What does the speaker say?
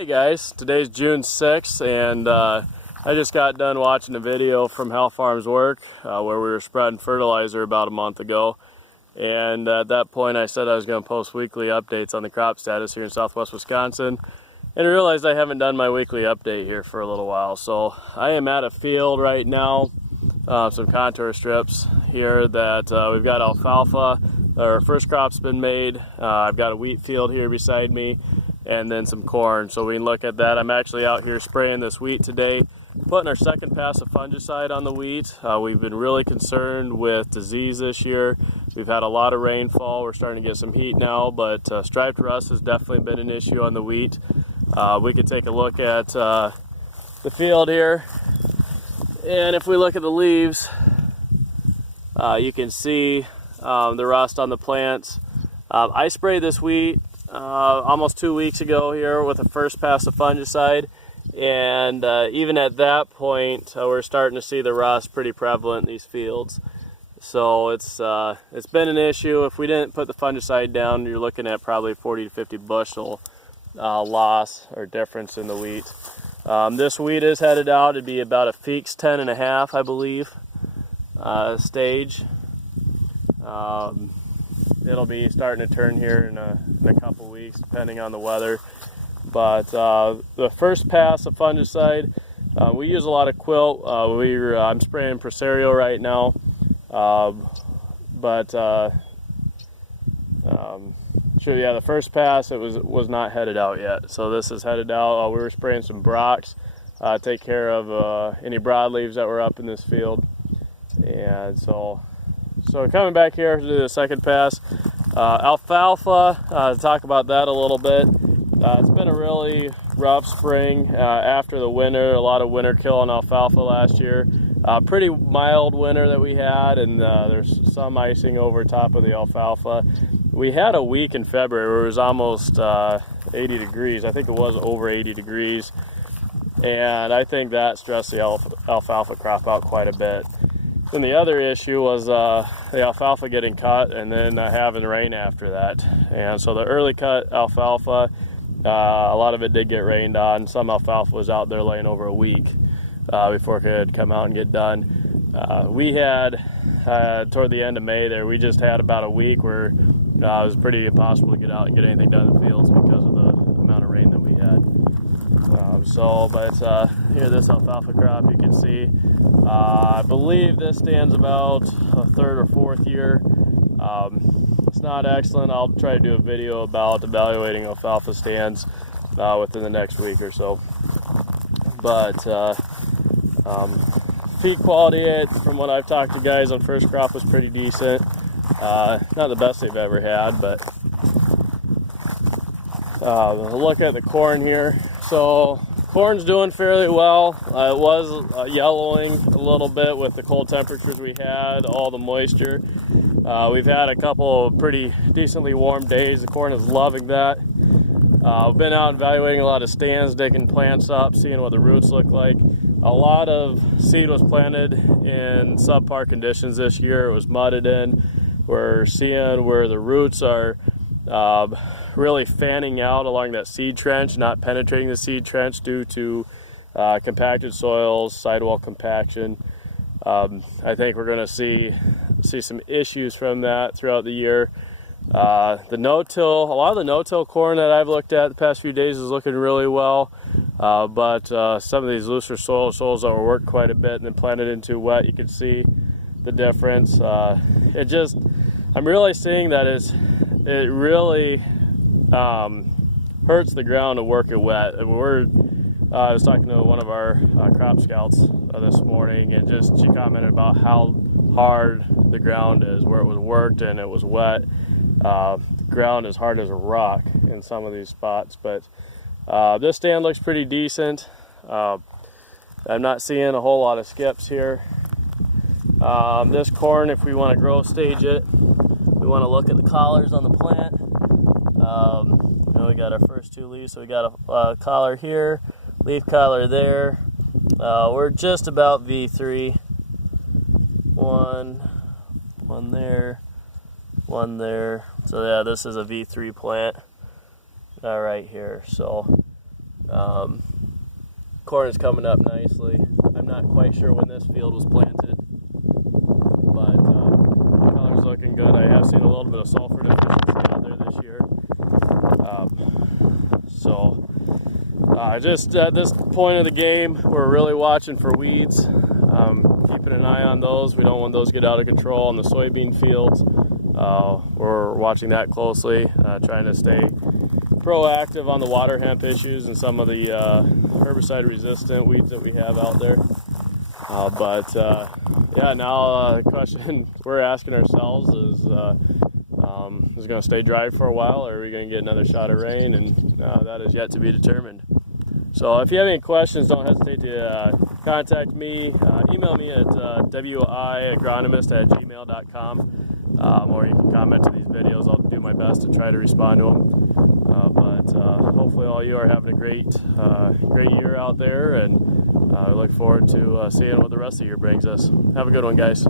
Hey guys, today's June 6th and I just got done watching a video from Hal Farms Work where we were spreading fertilizer about a month ago, and at that point I said I was going to post weekly updates on the crop status here in southwest Wisconsin, and I realized I haven't done my weekly update here for a little while. So I am at a field right now, some contour strips here that we've got alfalfa. Our first crop's been made. I've got a wheat field here beside me, and then some corn, so we can look at that. I'm actually out here spraying this wheat today, putting our second pass of fungicide on the wheat. We've been really concerned with disease this year. We've had a lot of rainfall. We're starting to get some heat now, but striped rust has definitely been an issue on the wheat. We could take a look at the field here, and if we look at the leaves, you can see the rust on the plants. I sprayed this wheat almost 2 weeks ago here with the first pass of fungicide, and even at that point we're starting to see the rust pretty prevalent in these fields. So it's been an issue. If we didn't put the fungicide down, you're looking at probably 40 to 50 bushel loss or difference in the wheat. This wheat is headed out. It'd be about a Feeks 10.5, I believe, stage. It'll be starting to turn here in a couple weeks, depending on the weather. But the first pass of fungicide, we use a lot of quilt. I'm spraying Presario right now, the first pass it was not headed out yet. So this is headed out. We were spraying some Brocs, take care of any broadleaves that were up in this field, and so coming back here to do the second pass. Alfalfa, to talk about that a little bit. It's been a really rough spring after the winter. A lot of winter kill on alfalfa last year. Pretty mild winter that we had, and there's some icing over top of the alfalfa. We had a week in February where it was almost 80 degrees. I think it was over 80 degrees, and I think that stressed the alfalfa crop out quite a bit. Then the other issue was the alfalfa getting cut and then having rain after that. And so the early cut alfalfa, a lot of it did get rained on. Some alfalfa was out there laying over a week before it could come out and get done. We had, toward the end of May there, we just had about a week where it was pretty impossible to get out and get anything done in the fields because of the amount of rain that we had. Here, this alfalfa crop, you can see, I believe this stands about a third or fourth year. It's not excellent. I'll try to do a video about evaluating alfalfa stands within the next week or so. But feed quality, from what I've talked to guys on first crop, was pretty decent. Not the best they've ever had, but look at the corn here. So corn's doing fairly well. It was yellowing a little bit with the cold temperatures we had, all the moisture. We've had a couple of pretty decently warm days. The corn is loving that. I've been out evaluating a lot of stands, digging plants up, seeing what the roots look like. A lot of seed was planted in subpar conditions this year. It was mudded in. We're seeing where the roots are really fanning out along that seed trench, not penetrating the seed trench due to compacted soils, sidewall compaction. I think we're going to see some issues from that throughout the year. The no-till, a lot of the no-till corn that I've looked at the past few days is looking really well, but some of these looser soils that were worked quite a bit and then planted into wet, you can see the difference. I'm really seeing that it really hurts the ground to work it wet. I was talking to one of our crop scouts this morning, and she commented about how hard the ground is where it was worked and it was wet. The ground is hard as a rock in some of these spots, but this stand looks pretty decent. I'm not seeing a whole lot of skips here. This corn, if we want to grow stage it, we want to look at the collars on the plant. We got our first two leaves, so we got a collar here, leaf collar there. We're just about V3. One there, one there. So yeah, this is a V3 plant right here. So Corn is coming up nicely. I'm not quite sure when this field was planted, but the color's looking good. I have seen a little bit of sulfur deficiency out there this year. Just at this point of the game, we're really watching for weeds, keeping an eye on those. We don't want those to get out of control on the soybean fields. We're watching that closely, trying to stay proactive on the water hemp issues and some of the herbicide resistant weeds that we have out there. Yeah, now the question we're asking ourselves is it going to stay dry for a while, or are we going to get another shot of rain? And that is yet to be determined. So if you have any questions, don't hesitate to contact me. Email me at wiagronomist@gmail.com, or you can comment to these videos. I'll do my best to try to respond to them. Hopefully all you are having a great year out there, and I look forward to seeing what the rest of the year brings us. Have a good one, guys.